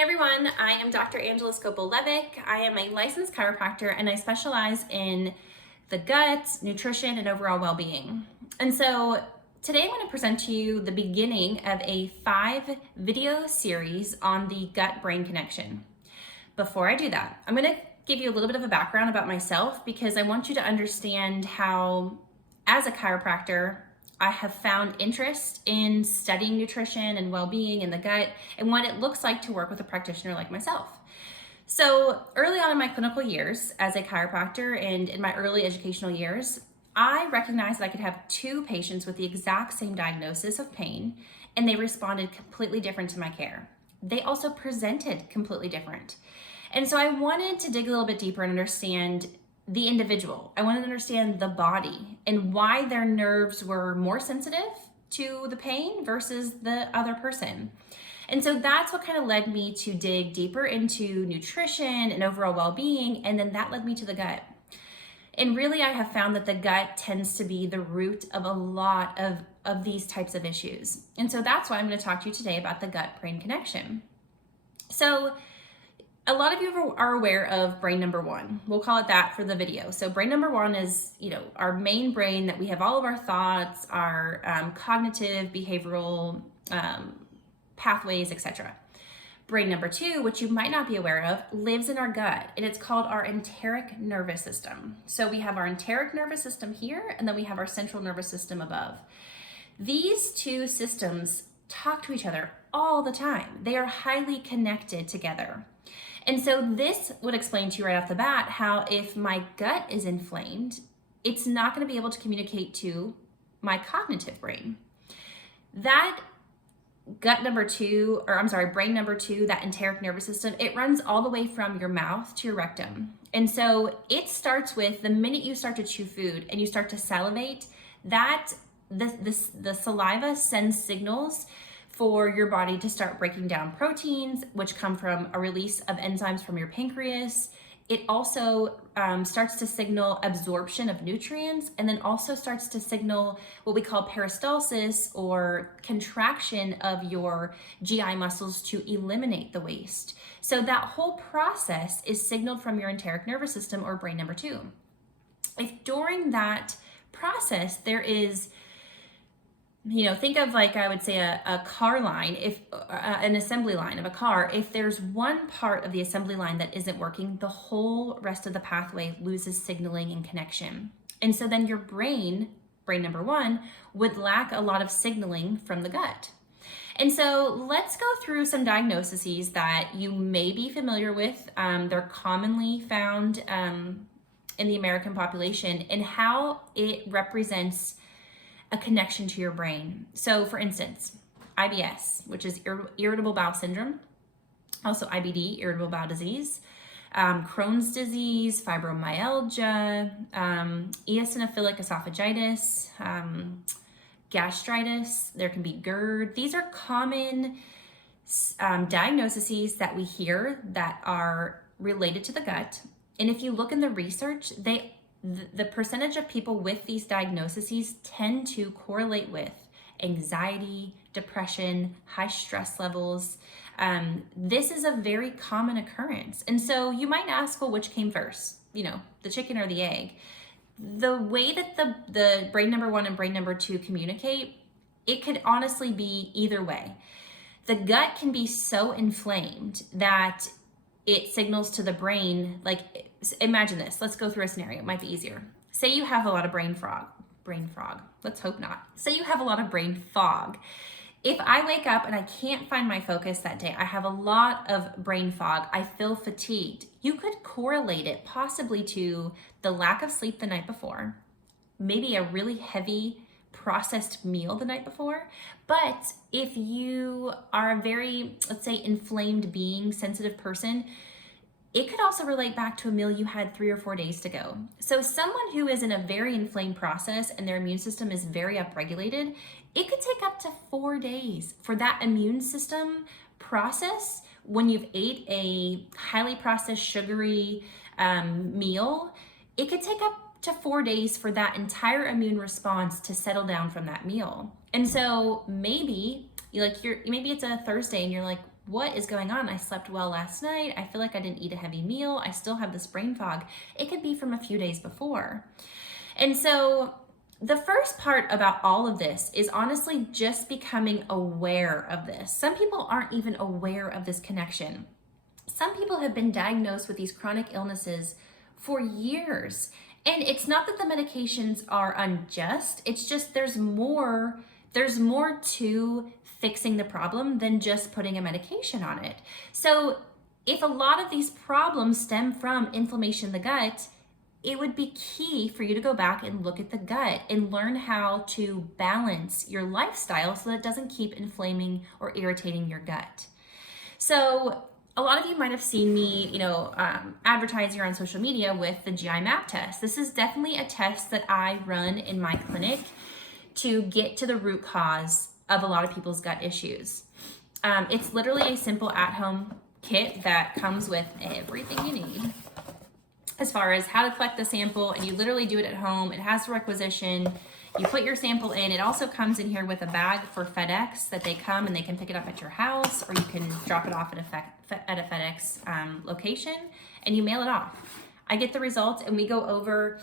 Hey everyone, I am Dr. Angela Scopel-Levick. I am a licensed chiropractor and I specialize in the gut, nutrition, and overall well-being. And so today I'm going to present to you the beginning of a 5-video series on the gut-brain connection. Before I do that, I'm going to give you a little bit of a background about myself because I want you to understand how, as a chiropractor, I have found interest in studying nutrition and well-being in the gut and what it looks like to work with a practitioner like myself. So early on in my clinical years as a chiropractor and in my early educational years, I recognized that I could have 2 patients with the exact same diagnosis of pain, and they responded completely different to my care. They also presented completely different. And so I wanted to dig a little bit deeper and understand the individual. I wanted to understand the body and why their nerves were more sensitive to the pain versus the other person. And so that's what kind of led me to dig deeper into nutrition and overall well-being, and then that led me to the gut. And really, I have found that the gut tends to be the root of a lot of these types of issues. And so that's why I'm going to talk to you today about the gut-brain connection. So a lot of you are aware of brain number 1. We'll call it that for the video. So brain number 1 is, our main brain that we have all of our thoughts, our cognitive, behavioral pathways, etc. Brain number 2, which you might not be aware of, lives in our gut, and it's called our enteric nervous system. So we have our enteric nervous system here, and then we have our central nervous system above. These 2 systems talk to each other all the time. They are highly connected together. And so this would explain to you right off the bat how if my gut is inflamed, it's not going to be able to communicate to my cognitive brain. That brain number 2, that enteric nervous system, it runs all the way from your mouth to your rectum. And so it starts with the minute you start to chew food and you start to salivate, that the saliva sends signals for your body to start breaking down proteins, which come from a release of enzymes from your pancreas. It also starts to signal absorption of nutrients, and then also starts to signal what we call peristalsis, or contraction of your GI muscles to eliminate the waste. So that whole process is signaled from your enteric nervous system, or brain number 2. If during that process there is, think of, like, I would say a car line, if an assembly line of a car, if there's one part of the assembly line that isn't working, the whole rest of the pathway loses signaling and connection. And so then your brain number 1, would lack a lot of signaling from the gut. And so let's go through some diagnoses that you may be familiar with. They're commonly found in the American population, and how it represents a connection to your brain. So for instance, IBS, which is irritable bowel syndrome, also IBD, irritable bowel disease, Crohn's disease, fibromyalgia, eosinophilic esophagitis, gastritis, there can be GERD. These are common diagnoses that we hear that are related to the gut. And if you look in the research, the percentage of people with these diagnoses tend to correlate with anxiety, depression, high stress levels. This is a very common occurrence. And so you might ask, well, which came first? The chicken or the egg? The way that the brain number 1 and brain number 2 communicate, it could honestly be either way. The gut can be so inflamed that it signals to the brain, like, imagine this. Let's go through a scenario. It might be easier. Say you have a lot of brain fog. Let's hope not. Say you have a lot of brain fog. If I wake up and I can't find my focus that day, I have a lot of brain fog, I feel fatigued, you could correlate it possibly to the lack of sleep the night before, maybe a really heavy processed meal the night before. But if you are a very, let's say, inflamed being, sensitive person, it could also relate back to a meal you had 3 or 4 days to go. So someone who is in a very inflamed process and their immune system is very upregulated, it could take up to 4 days for that immune system process. When you've ate a highly processed, sugary meal, it could take up to 4 days for that entire immune response to settle down from that meal. And so maybe it's a Thursday and you're like, what is going on? I slept well last night. I feel like I didn't eat a heavy meal. I still have this brain fog. It could be from a few days before. And so the first part about all of this is honestly just becoming aware of this. Some people aren't even aware of this connection. Some people have been diagnosed with these chronic illnesses for years. And it's not that the medications are unjust. It's just there's more to fixing the problem than just putting a medication on it. So if a lot of these problems stem from inflammation in the gut, it would be key for you to go back and look at the gut and learn how to balance your lifestyle so that it doesn't keep inflaming or irritating your gut. So a lot of you might have seen me, advertise here on social media with the GI map test. This is definitely a test that I run in my clinic to get to the root cause of a lot of people's gut issues. It's literally a simple at-home kit that comes with everything you need as far as how to collect the sample, and you literally do it at home. It has the requisition. You put your sample in. It also comes in here with a bag for FedEx that they come and they can pick it up at your house, or you can drop it off at a FedEx location and you mail it off. I get the results and we go over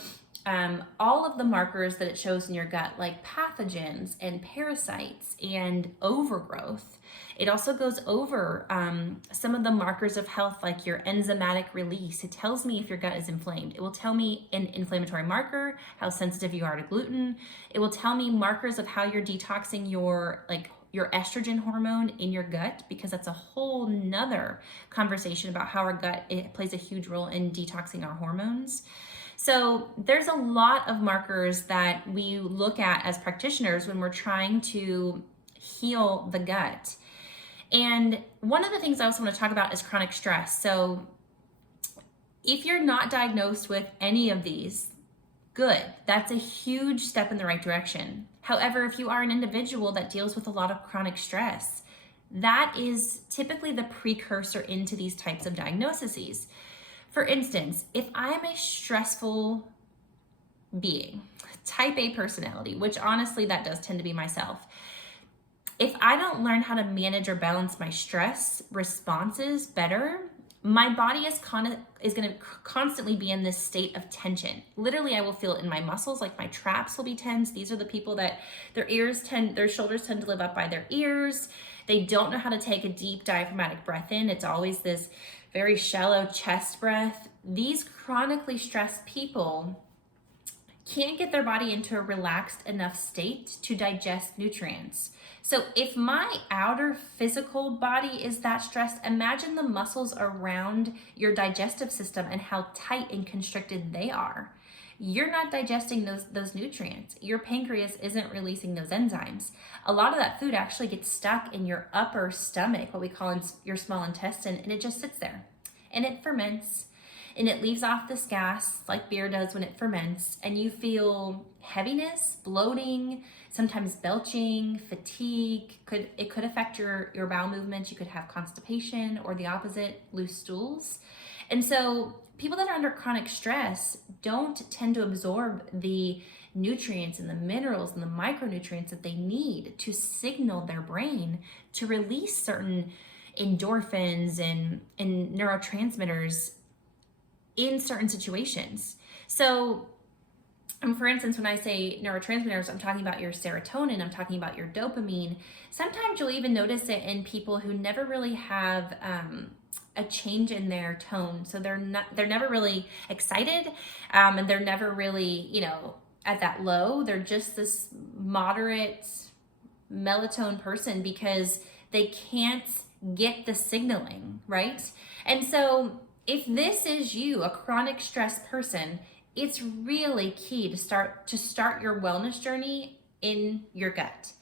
all of the markers that it shows in your gut, like pathogens and parasites and overgrowth. It also goes over some of the markers of health, like your enzymatic release. It tells me if your gut is inflamed. It will tell me an inflammatory marker, how sensitive you are to gluten. It will tell me markers of how you're detoxing your estrogen hormone in your gut, because that's a whole nother conversation about how our gut, it plays a huge role in detoxing our hormones. So there's a lot of markers that we look at as practitioners when we're trying to heal the gut. And one of the things I also want to talk about is chronic stress. So if you're not diagnosed with any of these, good. That's a huge step in the right direction. However, if you are an individual that deals with a lot of chronic stress, that is typically the precursor into these types of diagnoses. For instance, if I am a stressful being, type A personality, which honestly that does tend to be myself, if I don't learn how to manage or balance my stress responses better, my body is going to constantly be in this state of tension. Literally, I will feel it in my muscles, like my traps will be tense. These are the people that their shoulders tend to live up by their ears. They don't know how to take a deep diaphragmatic breath in. It's always this very shallow chest breath. These chronically stressed people can't get their body into a relaxed enough state to digest nutrients. So if my outer physical body is that stressed, imagine the muscles around your digestive system and how tight and constricted they are. You're not digesting those nutrients. Your pancreas isn't releasing those enzymes. A lot of that food actually gets stuck in your upper stomach, what we call your small intestine, and it just sits there. And it ferments, and it leaves off this gas like beer does when it ferments, and you feel heaviness, bloating, sometimes belching, fatigue. It could affect your bowel movements. You could have constipation, or the opposite, loose stools. And so people that are under chronic stress don't tend to absorb the nutrients and the minerals and the micronutrients that they need to signal their brain to release certain endorphins and neurotransmitters in certain situations. So for instance, when I say neurotransmitters, I'm talking about your serotonin, I'm talking about your dopamine. Sometimes you'll even notice it in people who never really have a change in their tone. So they're never really excited, and they're never really, at that low. They're just this moderate melatonin person because they can't get the signaling, right? And so if this is you, a chronic stress person, it's really key to start your wellness journey in your gut.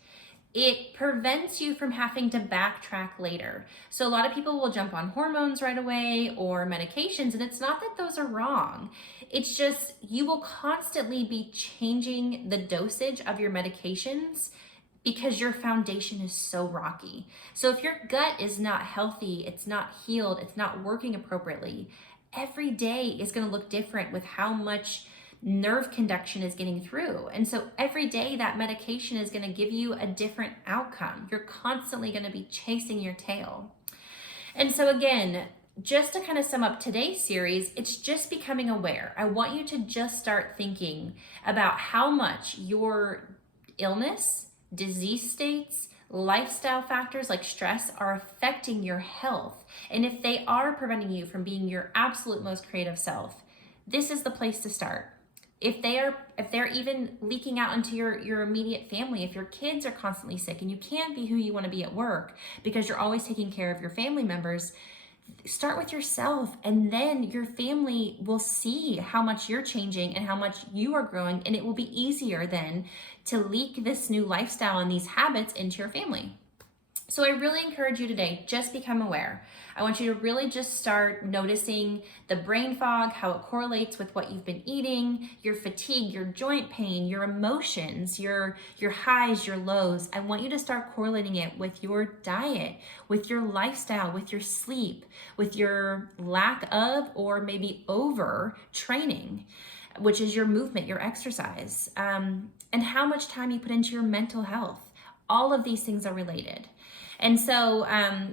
It prevents you from having to backtrack later. So a lot of people will jump on hormones right away or medications, and it's not that those are wrong. It's just you will constantly be changing the dosage of your medications because your foundation is so rocky. So if your gut is not healthy, it's not healed, it's not working appropriately, every day is going to look different with how much nerve conduction is getting through. And so every day that medication is going to give you a different outcome. You're constantly going to be chasing your tail. And so again, just to kind of sum up today's series, it's just becoming aware. I want you to just start thinking about how much your illness, disease states, lifestyle factors like stress are affecting your health. And if they are preventing you from being your absolute most creative self, this is the place to start. If they're even leaking out into your immediate family, if your kids are constantly sick and you can't be who you want to be at work because you're always taking care of your family members, start with yourself, and then your family will see how much you're changing and how much you are growing, and it will be easier then to leak this new lifestyle and these habits into your family. So I really encourage you today, just become aware. I want you to really just start noticing the brain fog, how it correlates with what you've been eating, your fatigue, your joint pain, your emotions, your highs, your lows. I want you to start correlating it with your diet, with your lifestyle, with your sleep, with your lack of or maybe over training, which is your movement, your exercise, and how much time you put into your mental health. All of these things are related. And so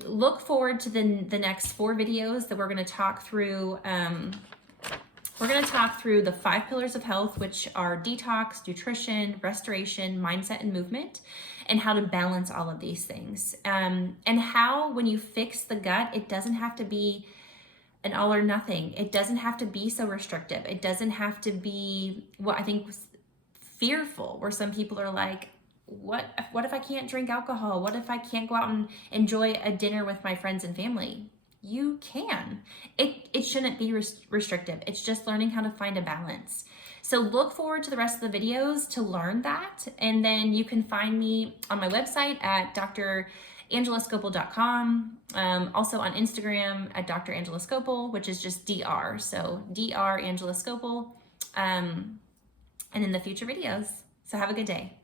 look forward to the next 4 videos that we're going to talk through. We're going to talk through the 5 pillars of health, which are detox, nutrition, restoration, mindset, and movement, and how to balance all of these things. And how, when you fix the gut, it doesn't have to be an all or nothing. It doesn't have to be so restrictive. It doesn't have to be what I think was fearful, where some people are like, what if I can't drink alcohol? What if I can't go out and enjoy a dinner with my friends and family? You can. It shouldn't be restrictive. It's just learning how to find a balance. So look forward to the rest of the videos to learn that. And then you can find me on my website at drangela.scopel.com. Also on Instagram at Dr. Angela Scopel, which is just DR. So DR Angela Scopel. And in the future videos. So have a good day.